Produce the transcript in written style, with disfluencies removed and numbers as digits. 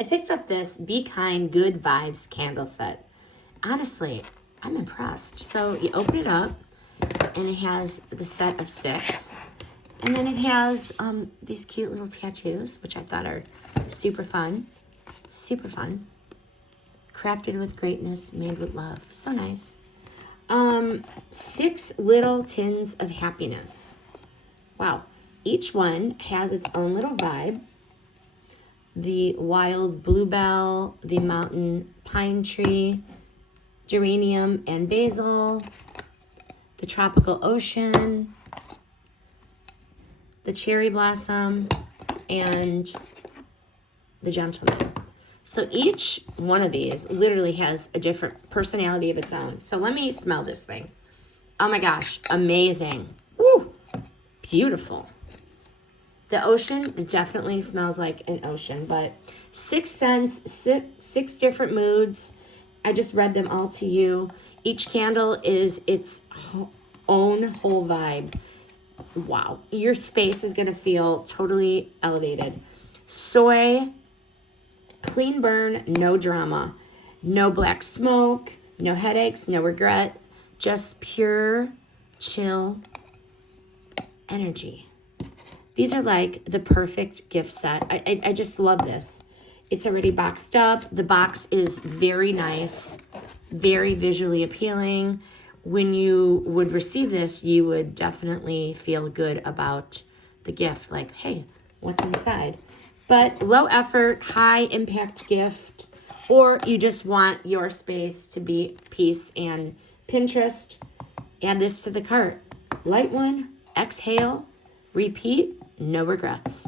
I picked up this Bekind Good Vibes candle set. Honestly, I'm impressed. So you open it up, and it has the set of 6. And then it has these cute little tattoos, which I thought are super fun. Super fun. Crafted with greatness, made with love. So nice. 6 little tins of happiness. Wow. Each one has its own little vibe. The wild bluebell, the mountain pine tree, geranium and basil, the tropical ocean, the cherry blossom, and the gentleman. So each one of these literally has a different personality of its own. So let me smell this thing. Oh my gosh, amazing. Woo, beautiful. The ocean definitely smells like an ocean, but 6 scents, 6 different moods. I just read them all to you. Each candle is its own whole vibe. Wow, your space is gonna feel totally elevated. Soy, clean burn, no drama. No black smoke, no headaches, no regret. Just pure, chill energy. These are like the perfect gift set. I just love this. It's already boxed up. The box is very nice, very visually appealing. When you would receive this, you would definitely feel good about the gift. Like, hey, what's inside? But low effort, high impact gift, or you just want your space to be peace and Pinterest, add this to the cart. Light one, exhale, repeat, no regrets.